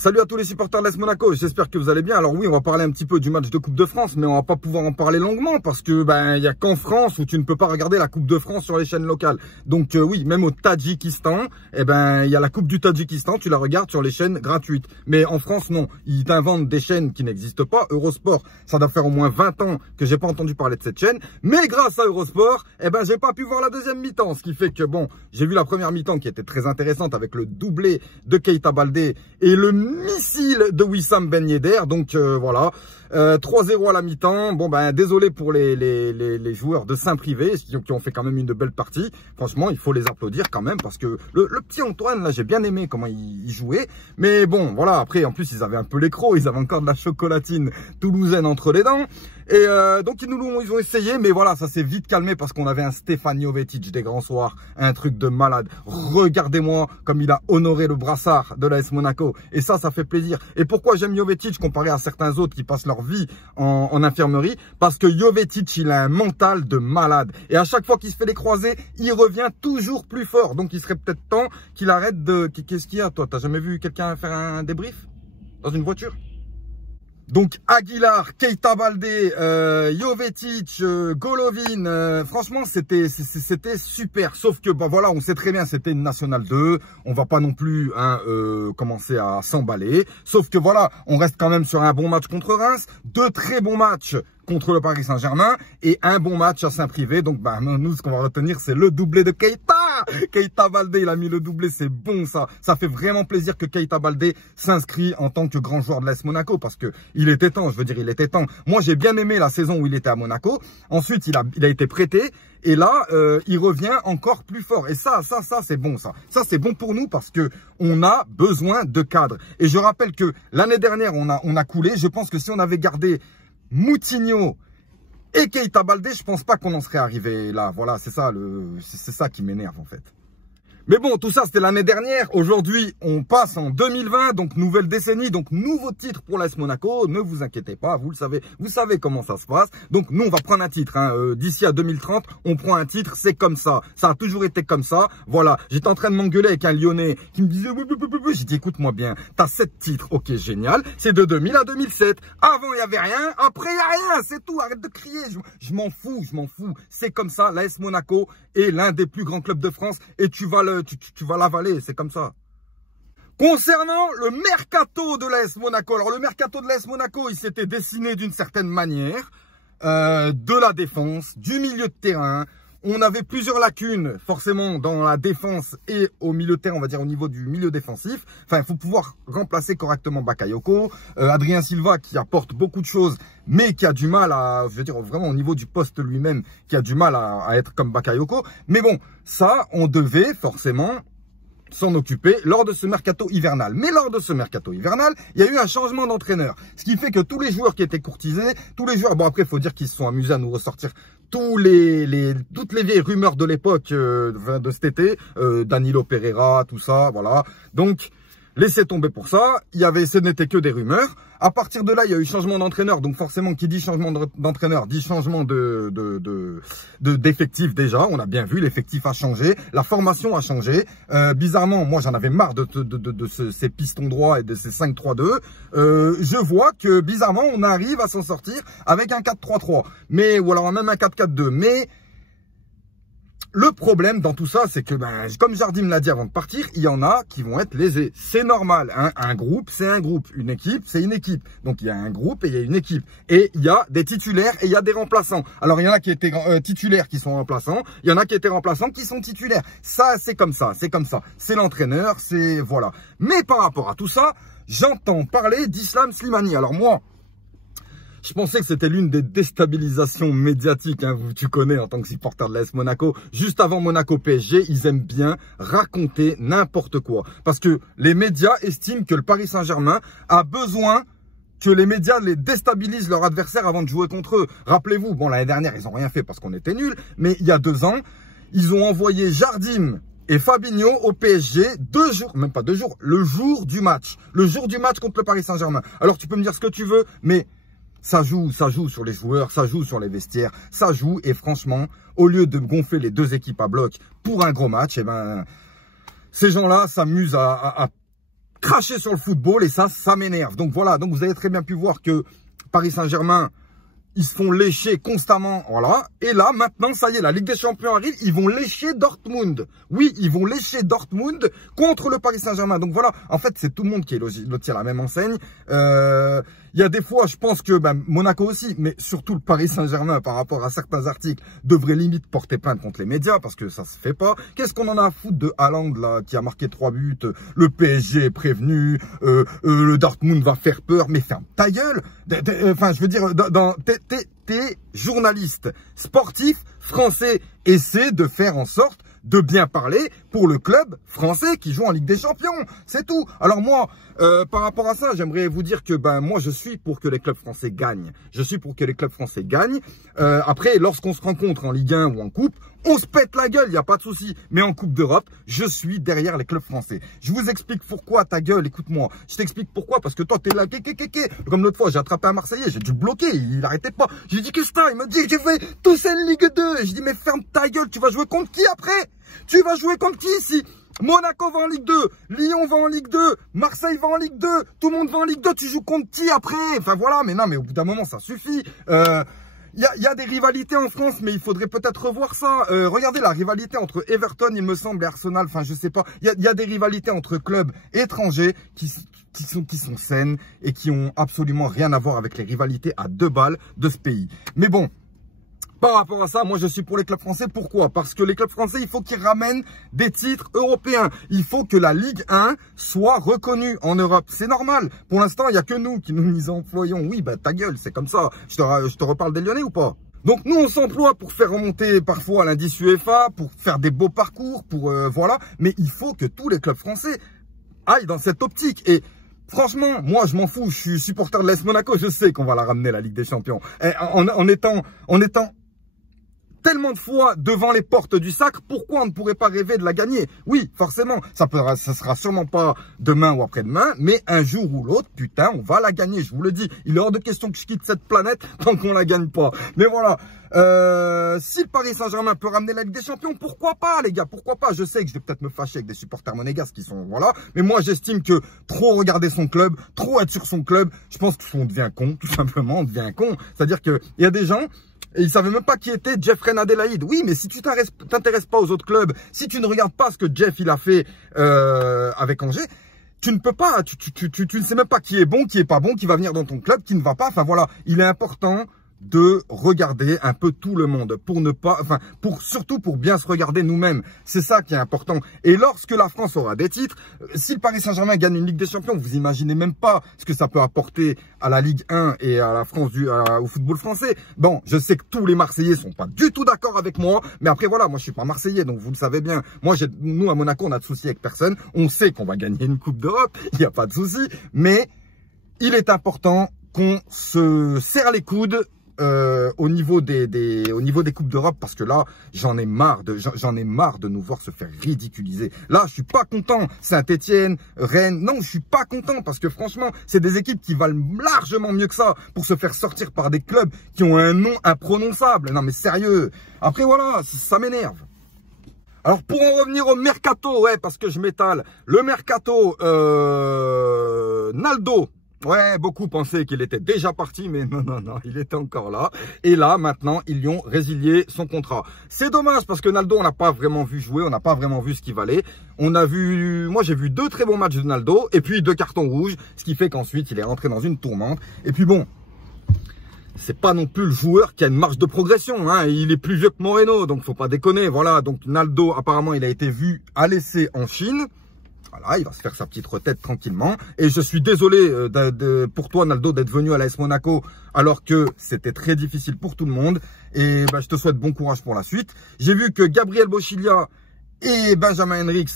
Salut à tous les supporters de l'AS Monaco, j'espère que vous allez bien. Alors oui, on va parler un petit peu du match de Coupe de France, mais on va pas pouvoir en parler longuement parce que il y a qu'en France où tu ne peux pas regarder la Coupe de France sur les chaînes locales. Donc oui, même au Tadjikistan, il y a la Coupe du Tadjikistan, tu la regardes sur les chaînes gratuites. Mais en France, non, ils t'inventent des chaînes qui n'existent pas. Eurosport, ça doit faire au moins 20 ans que j'ai pas entendu parler de cette chaîne. Mais grâce à Eurosport, j'ai pas pu voir la deuxième mi-temps, ce qui fait que bon, j'ai vu la première mi-temps qui était très intéressante avec le doublé de Keita Baldé et le missile de Wissam Ben Yedder. Donc voilà, 3-0 à la mi-temps. Bon désolé pour les joueurs de Saint-Privé qui ont fait quand même une belle partie. Franchement, il faut les applaudir quand même parce que le petit Antoine là, j'ai bien aimé comment il jouait. Mais bon voilà, après en plus ils avaient un peu les crocs, ils avaient encore de la chocolatine toulousaine entre les dents. Et donc ils ont essayé, mais voilà, ça s'est vite calmé parce qu'on avait un Stefan Jovetic des grands soirs, un truc de malade. Regardez-moi comme il a honoré le brassard de l'AS Monaco. Et ça fait plaisir. Et pourquoi j'aime Jovetic comparé à certains autres qui passent leur vie en infirmerie? Parce que Jovetic, il a un mental de malade. Et à chaque fois qu'il se fait les croisés, il revient toujours plus fort. Donc il serait peut-être temps qu'il arrête de... Qu'est-ce qu'il y a toi? T'as jamais vu quelqu'un faire un débrief dans une voiture? Donc Aguilar, Keita Baldé, Jovetic, Golovin, franchement c'était super. Sauf que voilà, on sait très bien c'était une nationale 2, on va pas non plus commencer à s'emballer. Sauf que voilà, on reste quand même sur un bon match contre Reims, deux très bons matchs contre le Paris Saint-Germain et un bon match à Saint-Privé. Donc nous ce qu'on va retenir c'est le doublé de Keita. Keita Baldé, il a mis le doublé, c'est bon ça. Ça fait vraiment plaisir que Keita Baldé s'inscrit en tant que grand joueur de l'AS Monaco parce que il était temps, je veux dire, il était temps. Moi, j'ai bien aimé la saison où il était à Monaco. Ensuite, il a été prêté et là, il revient encore plus fort. Et ça, c'est bon ça. Ça, c'est bon pour nous parce que on a besoin de cadres. Et je rappelle que l'année dernière, on a coulé. Je pense que si on avait gardé Moutinho et Keita Baldé, je pense pas qu'on en serait arrivé là. Voilà, c'est ça qui m'énerve en fait. Mais bon, tout ça, c'était l'année dernière. Aujourd'hui, on passe en 2020, donc nouvelle décennie, donc nouveau titre pour l'AS Monaco. Ne vous inquiétez pas, vous le savez, vous savez comment ça se passe. Donc nous, on va prendre un titre. D'ici à 2030, on prend un titre, c'est comme ça. Ça a toujours été comme ça. Voilà, j'étais en train de m'engueuler avec un Lyonnais qui me disait, j'ai dit, écoute-moi bien, t'as 7 titres, ok, génial. C'est de 2000 à 2007. Avant, il y avait rien, après, il y a rien, c'est tout. Arrête de crier, je m'en fous. C'est comme ça, l'AS Monaco est l'un des plus grands clubs de France et tu vas l'avaler, c'est comme ça. Concernant le mercato de l'AS Monaco, alors le mercato de l'AS Monaco, il s'était dessiné d'une certaine manière, de la défense, du milieu de terrain. On avait plusieurs lacunes, forcément, dans la défense et au milieu de terrain, on va dire au niveau du milieu défensif. Enfin, il faut pouvoir remplacer correctement Bakayoko. Adrien Silva, qui apporte beaucoup de choses, mais qui a du mal à, je veux dire, vraiment au niveau du poste lui-même, qui a du mal à être comme Bakayoko. Mais bon, ça, on devait forcément s'en occuper lors de ce mercato hivernal. Mais lors de ce mercato hivernal, il y a eu un changement d'entraîneur. Ce qui fait que tous les joueurs qui étaient courtisés, tous les joueurs, bon après, il faut dire qu'ils se sont amusés à nous ressortir toutes les vieilles rumeurs de l'époque de cet été, Danilo Pereira, tout ça, voilà. Donc, laissez tomber pour ça. Ce n'était que des rumeurs. À partir de là, il y a eu changement d'entraîneur. Donc forcément, qui dit changement d'entraîneur, dit changement d'effectif déjà. On a bien vu, l'effectif a changé. La formation a changé. Bizarrement, moi, j'en avais marre de ces pistons droits et de ces 5-3-2. Je vois que bizarrement, on arrive à s'en sortir avec un 4-3-3. Ou alors même un 4-4-2. Mais le problème dans tout ça, c'est que, comme Jardim me l'a dit avant de partir, il y en a qui vont être lésés. C'est normal, hein. Un groupe, c'est un groupe. Une équipe, c'est une équipe. Donc, il y a un groupe et il y a une équipe. Et il y a des titulaires et il y a des remplaçants. Alors, il y en a qui étaient titulaires qui sont remplaçants. Il y en a qui étaient remplaçants qui sont titulaires. Ça, c'est comme ça. C'est comme ça. C'est l'entraîneur, c'est... Voilà. Mais par rapport à tout ça, j'entends parler d'Islam Slimani. Alors, moi... Je pensais que c'était l'une des déstabilisations médiatiques, hein, tu connais en tant que supporter de l'AS Monaco. Juste avant Monaco PSG, ils aiment bien raconter n'importe quoi. Parce que les médias estiment que le Paris Saint-Germain a besoin que les médias les déstabilisent leur adversaire avant de jouer contre eux. Rappelez-vous, bon l'année dernière, ils n'ont rien fait parce qu'on était nuls. Mais il y a 2 ans, ils ont envoyé Jardim et Fabinho au PSG 2 jours, même pas 2 jours, le jour du match. Le jour du match contre le Paris Saint-Germain. Alors tu peux me dire ce que tu veux, mais... Ça joue sur les joueurs, ça joue sur les vestiaires, ça joue. Et franchement, au lieu de gonfler les 2 équipes à bloc pour un gros match, ces gens-là s'amusent à cracher sur le football et ça m'énerve. Donc voilà, donc vous avez très bien pu voir que Paris Saint-Germain, ils se font lécher constamment, voilà. Et là, maintenant, ça y est, la Ligue des Champions arrive, ils vont lécher Dortmund. Oui, ils vont lécher Dortmund contre le Paris Saint-Germain. Donc voilà, en fait, c'est tout le monde qui est loti à la même enseigne. Il y a des fois, je pense que Monaco aussi, mais surtout le Paris Saint-Germain, par rapport à certains articles, devrait limite porter plainte contre les médias, parce que ça se fait pas. Qu'est-ce qu'on en a à foutre de Haaland, là, qui a marqué 3 buts, le PSG est prévenu, le Dortmund va faire peur, mais ferme ta gueule. Enfin, je veux dire, t'es journaliste sportif français, essaie de faire en sorte de bien parler pour le club français qui joue en Ligue des Champions. C'est tout. Alors moi, par rapport à ça, j'aimerais vous dire que moi, je suis pour que les clubs français gagnent. Je suis pour que les clubs français gagnent. Après, lorsqu'on se rencontre en Ligue 1 ou en Coupe, on se pète la gueule, il n'y a pas de souci. Mais en Coupe d'Europe, je suis derrière les clubs français. Je vous explique pourquoi, ta gueule, écoute-moi. Je t'explique pourquoi, parce que toi, t'es là, comme l'autre fois, j'ai attrapé un Marseillais, j'ai dû le bloquer, il n'arrêtait pas. J'ai dit, qu'est-ce que t'as? Il me dit, j'ai fait tout c'est Ligue 2. Je dis, mais ferme ta gueule, tu vas jouer contre qui après? Tu vas jouer contre qui ici? Monaco va en Ligue 2, Lyon va en Ligue 2, Marseille va en Ligue 2, tout le monde va en Ligue 2, tu joues contre qui après? Enfin voilà, mais non, mais au bout d'un moment, ça suffit. Il y a des rivalités en France, mais il faudrait peut-être revoir ça. Regardez la rivalité entre Everton, il me semble, et Arsenal. Enfin, je sais pas. Il y a des rivalités entre clubs étrangers qui sont saines et qui ont absolument rien à voir avec les rivalités à 2 balles de ce pays. Mais bon. Par rapport à ça, moi je suis pour les clubs français. Pourquoi? Parce que les clubs français, il faut qu'ils ramènent des titres européens. Il faut que la Ligue 1 soit reconnue en Europe. C'est normal. Pour l'instant, il n'y a que nous qui nous y employons. Oui, ta gueule, c'est comme ça. Je te reparle des Lyonnais ou pas? Donc nous, on s'emploie pour faire remonter parfois l'indice UEFA, pour faire des beaux parcours, pour voilà. Mais il faut que tous les clubs français aillent dans cette optique. Et franchement, moi, je m'en fous. Je suis supporter de l'AS Monaco. Je sais qu'on va la ramener, la Ligue des Champions. Et en étant tellement de fois devant les portes du sacre, pourquoi on ne pourrait pas rêver de la gagner? Oui, forcément, ça sera sûrement pas demain ou après-demain, mais un jour ou l'autre, putain, on va la gagner, je vous le dis. Il est hors de question que je quitte cette planète tant qu'on la gagne pas. Mais voilà, si le Paris Saint-Germain peut ramener la Ligue des Champions, pourquoi pas, les gars, pourquoi pas? Je sais que je vais peut-être me fâcher avec des supporters monégasques qui sont, voilà, mais moi, j'estime que trop regarder son club, trop être sur son club, je pense qu'on devient con, tout simplement, on devient con. C'est-à-dire que il y a des gens, et ils savaient même pas qui était Jeffrey Adélaïde. Oui, mais si tu t'intéresses pas aux autres clubs, si tu ne regardes pas ce que Jeff il a fait avec Angers, tu ne peux pas, tu ne sais même pas qui est bon, qui est pas bon, qui va venir dans ton club, qui ne va pas. Enfin voilà, il est important de regarder un peu tout le monde pour ne pas, enfin, surtout pour bien se regarder nous-mêmes. C'est ça qui est important. Et lorsque la France aura des titres, si le Paris Saint-Germain gagne une Ligue des Champions, vous imaginez même pas ce que ça peut apporter à la Ligue 1 et à la France au football français. Bon, je sais que tous les Marseillais sont pas du tout d'accord avec moi, mais après voilà, moi je suis pas Marseillais, donc vous le savez bien. Moi, nous à Monaco, on a de soucis avec personne. On sait qu'on va gagner une Coupe d'Europe, il n'y a pas de souci, mais il est important qu'on se serre les coudes au niveau des coupes d'Europe, parce que là j'en ai marre de nous voir se faire ridiculiser. Là je suis pas content. Saint-Etienne, Rennes, non, je suis pas content, parce que franchement c'est des équipes qui valent largement mieux que ça pour se faire sortir par des clubs qui ont un nom imprononçable. Non mais sérieux. Après voilà, ça m'énerve. Alors pour en revenir au mercato, ouais, parce que je m'étale. Le mercato, Naldo. Ouais, beaucoup pensaient qu'il était déjà parti, mais non, il était encore là. Et là, maintenant, ils lui ont résilié son contrat. C'est dommage, parce que Naldo, on n'a pas vraiment vu jouer, on n'a pas vraiment vu ce qu'il valait. Moi, j'ai vu 2 très bons matchs de Naldo, et puis 2 cartons rouges, ce qui fait qu'ensuite, il est rentré dans une tourmente. Et puis bon, c'est pas non plus le joueur qui a une marge de progression, hein. Il est plus vieux que Moreno, donc faut pas déconner. Voilà, donc Naldo, apparemment, il a été vu à l'essai en Chine. Voilà, il va se faire sa petite retraite tranquillement. Et je suis désolé pour toi, Naldo, d'être venu à l'AS Monaco alors que c'était très difficile pour tout le monde. Et je te souhaite bon courage pour la suite. J'ai vu que Gabriel Boschilia et Benjamin Henriques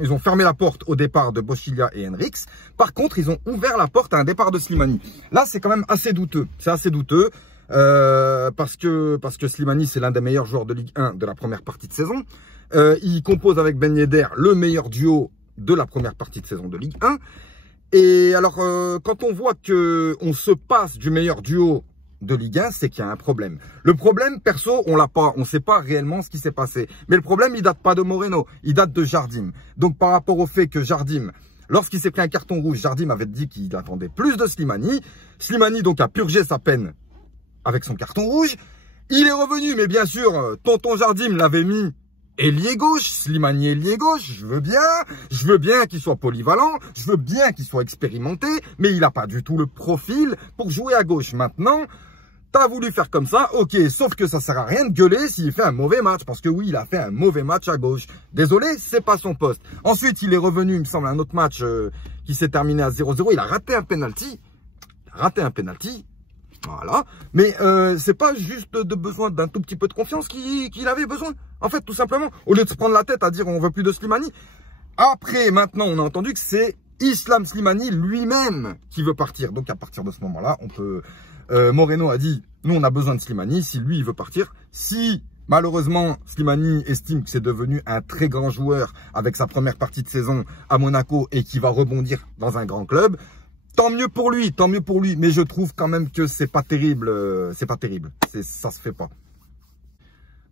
ils ont fermé la porte au départ de Boschilia et Henriques. Par contre, ils ont ouvert la porte à un départ de Slimani. Là, c'est quand même assez douteux. C'est assez douteux. Parce que Slimani, c'est l'un des meilleurs joueurs de Ligue 1 de la première partie de saison. Il compose avec Ben Yedder le meilleur duo de la première partie de saison de Ligue 1. Et alors, quand on voit qu'on se passe du meilleur duo de Ligue 1, c'est qu'il y a un problème. Le problème, perso, on l'a pas, on sait pas réellement ce qui s'est passé. Mais le problème, il date pas de Moreno, il date de Jardim. Donc par rapport au fait que Jardim, lorsqu'il s'est pris un carton rouge, Jardim avait dit qu'il attendait plus de Slimani. Slimani donc a purgé sa peine avec son carton rouge. Il est revenu, mais bien sûr, tonton Jardim l'avait mis ailier gauche, Slimani ailier gauche, je veux bien qu'il soit polyvalent, je veux bien qu'il soit expérimenté, mais il n'a pas du tout le profil pour jouer à gauche. Maintenant, t'as voulu faire comme ça, ok, sauf que ça sert à rien de gueuler s'il fait un mauvais match, parce que oui, il a fait un mauvais match à gauche. Désolé, c'est pas son poste. Ensuite, il est revenu, il me semble, à un autre match qui s'est terminé à 0-0, il a raté un penalty. Voilà, mais c'est pas juste de besoin d'un tout petit peu de confiance qu'il avait besoin. En fait, tout simplement, au lieu de se prendre la tête à dire on veut plus de Slimani. Après, maintenant, on a entendu que c'est Islam Slimani lui-même qui veut partir. Donc à partir de ce moment-là, on peut. Moreno a dit, nous on a besoin de Slimani. Si lui il veut partir, si malheureusement Slimani estime que c'est devenu un très grand joueur avec sa première partie de saison à Monaco et qui va rebondir dans un grand club. Tant mieux pour lui, mais je trouve quand même que c'est pas terrible, ça se fait pas.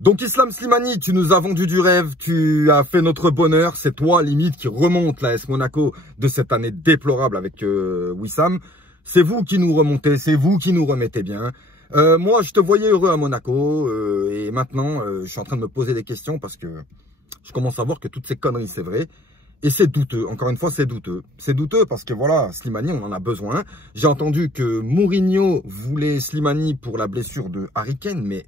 Donc Islam Slimani, tu nous as vendu du rêve, tu as fait notre bonheur, c'est toi limite qui remonte l'AS Monaco de cette année déplorable avec Wissam. C'est vous qui nous remontez, c'est vous qui nous remettez bien. Moi je te voyais heureux à Monaco et maintenant je suis en train de me poser des questions parce que je commence à voir que toutes ces conneries c'est vrai. Et c'est douteux, encore une fois c'est douteux. C'est douteux parce que voilà, Slimani on en a besoin. J'ai entendu que Mourinho voulait Slimani pour la blessure de Harry Kane, mais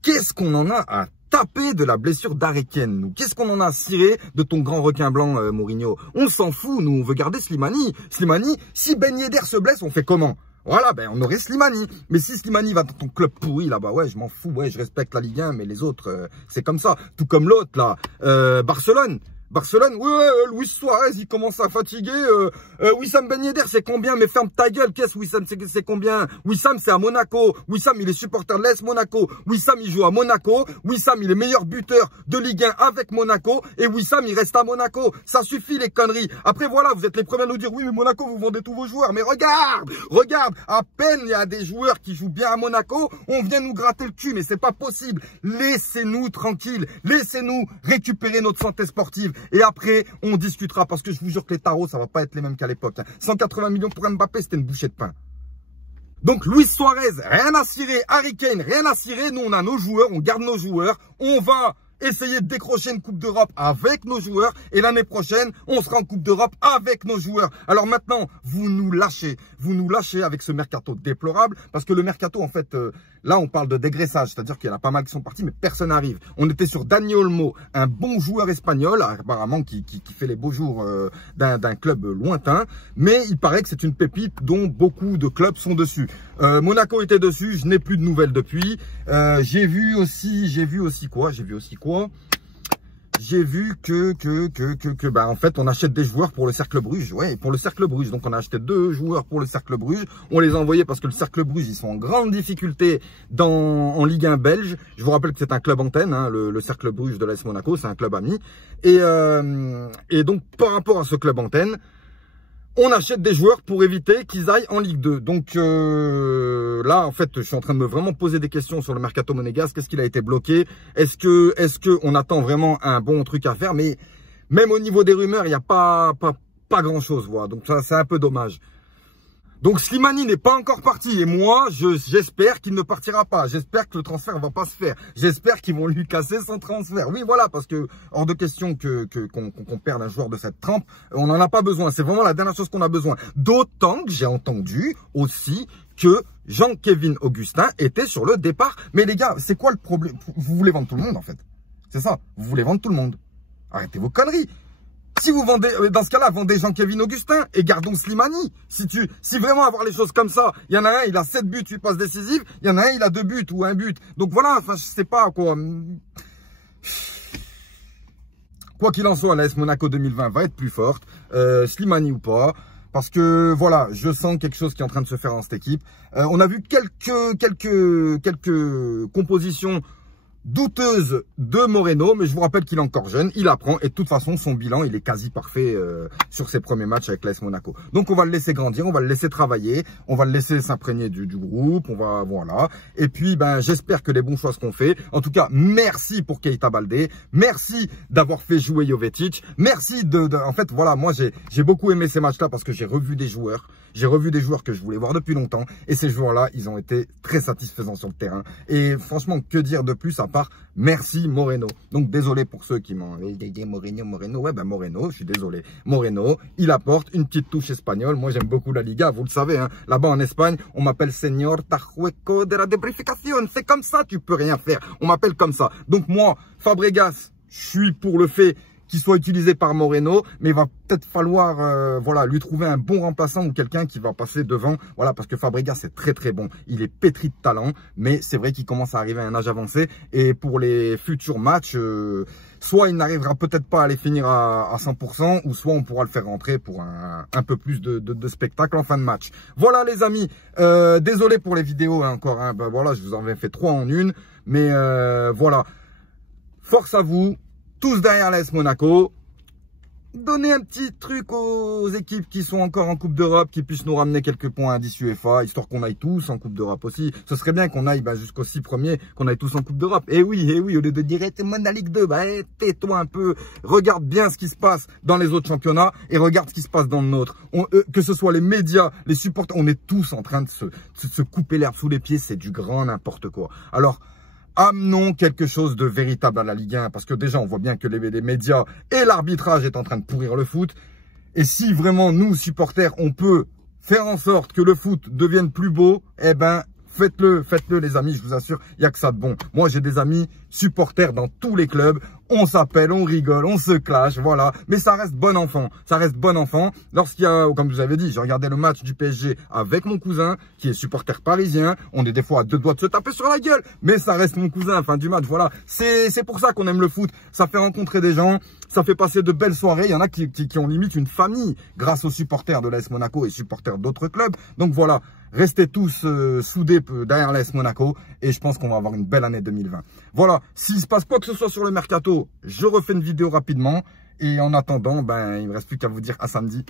qu'est-ce qu'on en a à taper de la blessure d'Harry Kane, nous? Qu'est-ce qu'on en a ciré de ton grand requin blanc Mourinho? On s'en fout, nous on veut garder Slimani. Slimani, si Ben Yedder se blesse, on fait comment? Voilà, ben on aurait Slimani. Mais si Slimani va dans ton club pourri, là-bas, ouais, je m'en fous, ouais, je respecte la Ligue 1, mais les autres, c'est comme ça. Tout comme l'autre, là, Barcelone, ouais, Luis Suarez, il commence à fatiguer. Wissam Ben Yedder, c'est combien? Mais ferme ta gueule, qu'est-ce Wissam, c'est combien? Wissam, c'est à Monaco. Wissam, il est supporter de l'AS Monaco. Wissam, il joue à Monaco. Wissam, il est meilleur buteur de Ligue 1 avec Monaco. Et Wissam, il reste à Monaco. Ça suffit, les conneries. Après, voilà, vous êtes les premiers à nous dire, oui, mais Monaco, vous vendez tous vos joueurs. Mais regarde, à peine il y a des joueurs qui jouent bien à Monaco, on vient nous gratter le cul, mais c'est pas possible. Laissez-nous tranquilles. Laissez-nous récupérer notre santé sportive. Et après, on discutera parce que je vous jure que les tarots, ça va pas être les mêmes qu'à l'époque. 180 millions pour Mbappé, c'était une bouchée de pain. Donc, Luis Suarez, rien à cirer. Harry Kane, rien à cirer. Nous, on a nos joueurs, on garde nos joueurs. On va essayer de décrocher une Coupe d'Europe avec nos joueurs. Et l'année prochaine, on sera en Coupe d'Europe avec nos joueurs. Alors maintenant, vous nous lâchez avec ce mercato déplorable. Parce que le mercato, en fait, là, on parle de dégraissage. C'est-à-dire qu'il y en a pas mal qui sont partis, mais personne n'arrive. On était sur Dani Olmo, un bon joueur espagnol, apparemment, qui fait les beaux jours d'un club lointain. Mais il paraît que c'est une pépite dont beaucoup de clubs sont dessus. Monaco était dessus, je n'ai plus de nouvelles depuis. J'ai vu aussi quoi? J'ai vu que bah en fait on achète des joueurs pour le Cercle Bruges, ouais, pour le Cercle Bruges. Donc on a acheté 2 joueurs pour le Cercle Bruges. On les a envoyés parce que le Cercle Bruges ils sont en grande difficulté en Ligue 1 belge. Je vous rappelle que c'est un club antenne, hein, le Cercle Bruges de l'AS Monaco, c'est un club ami. Et donc par rapport à ce club antenne, on achète des joueurs pour éviter qu'ils aillent en Ligue 2. Donc là, en fait, je suis en train de me vraiment poser des questions sur le mercato monégasque. Qu'est-ce qu'il a été bloqué? Est-ce que on attend vraiment un bon truc à faire? Mais même au niveau des rumeurs, il n'y a pas grand-chose, voilà. Donc ça, c'est un peu dommage. Donc Slimani n'est pas encore parti et moi j'espère qu'il ne partira pas. J'espère que le transfert ne va pas se faire. J'espère qu'ils vont lui casser son transfert. Oui voilà, parce que hors de question qu'on perde un joueur de cette trempe, on n'en a pas besoin. C'est vraiment la dernière chose qu'on a besoin. D'autant que j'ai entendu aussi que Jean-Kévin Augustin était sur le départ. Mais les gars, c'est quoi le problème? Vous voulez vendre tout le monde en fait. C'est ça, vous voulez vendre tout le monde. Arrêtez vos conneries. Si vous vendez, dans ce cas-là, vendez Jean-Kévin Augustin et gardons Slimani. Si vraiment avoir les choses comme ça, il y en a un, il a 7 buts, 8 passes décisives, il y en a un, il a 2 buts ou 1 but. Donc voilà, enfin, je sais pas quoi. Quoi qu'il en soit, l'AS Monaco 2020 va être plus forte, Slimani ou pas. Parce que voilà, je sens quelque chose qui est en train de se faire dans cette équipe. On a vu quelques compositions douteuse de Moreno, mais je vous rappelle qu'il est encore jeune, il apprend et de toute façon son bilan il est quasi parfait sur ses premiers matchs avec l'AS Monaco. Donc on va le laisser grandir, on va le laisser travailler, on va le laisser s'imprégner du groupe, on va voilà. Et puis ben j'espère que les bons choix seront faits. En tout cas, merci pour Keita Baldé, merci d'avoir fait jouer Jovetic, merci en fait voilà, moi j'ai beaucoup aimé ces matchs-là parce que j'ai revu des joueurs que je voulais voir depuis longtemps et ces joueurs-là, ils ont été très satisfaisants sur le terrain. Et franchement, que dire de plus à part merci Moreno. Donc désolé pour ceux qui m'ont dit Moreno, ouais ben Moreno, je suis désolé. Moreno, il apporte une petite touche espagnole. Moi j'aime beaucoup la Liga, vous le savez, hein. Là-bas en Espagne, on m'appelle Señor Tajueco de la Debrificación. C'est comme ça, tu peux rien faire. On m'appelle comme ça. Donc moi, Fabregas, je suis pour le fait qu'il soit utilisé par Moreno, mais il va peut-être falloir voilà, lui trouver un bon remplaçant ou quelqu'un qui va passer devant, voilà, parce que Fabregas est très très bon, il est pétri de talent, mais c'est vrai qu'il commence à arriver à un âge avancé, et pour les futurs matchs, soit il n'arrivera peut-être pas à les finir à 100%, ou soit on pourra le faire rentrer pour un peu plus de spectacle en fin de match. Voilà les amis, désolé pour les vidéos hein, encore, hein, ben voilà, je vous en avais fait 3 en une, mais voilà, force à vous. Tous derrière l'AS Monaco. Donnez un petit truc aux équipes qui sont encore en Coupe d'Europe, qui puissent nous ramener quelques points à indice UEFA, histoire qu'on aille tous en Coupe d'Europe aussi. Ce serait bien qu'on aille jusqu'aux 6 premiers, qu'on aille tous en Coupe d'Europe. Et oui, au lieu de dire t'es moi dans la Ligue 2, tais-toi un peu, regarde bien ce qui se passe dans les autres championnats et regarde ce qui se passe dans le nôtre. Que ce soit les médias, les supporters, on est tous en train de se couper l'herbe sous les pieds, c'est du grand n'importe quoi. Alors, amenons quelque chose de véritable à la Ligue 1, parce que déjà on voit bien que les médias et l'arbitrage est en train de pourrir le foot. Et si vraiment nous, supporters, on peut faire en sorte que le foot devienne plus beau, eh ben faites-le les amis, je vous assure, il n'y a que ça de bon. Moi j'ai des amis supporters dans tous les clubs, on s'appelle, on rigole, on se clash, voilà. Mais ça reste bon enfant, Lorsqu'il y a, comme je vous avais dit, j'ai regardé le match du PSG avec mon cousin, qui est supporter parisien. On est des fois à 2 doigts de se taper sur la gueule, mais ça reste mon cousin, fin du match, voilà. C'est pour ça qu'on aime le foot, ça fait rencontrer des gens, ça fait passer de belles soirées. Il y en a qui ont limite une famille grâce aux supporters de l'AS Monaco et supporters d'autres clubs. Donc voilà, restez tous soudés derrière l'AS Monaco et je pense qu'on va avoir une belle année 2020. Voilà, s'il se passe quoi que ce soit sur le mercato, je refais une vidéo rapidement. Et en attendant, il ne me reste plus qu'à vous dire à samedi.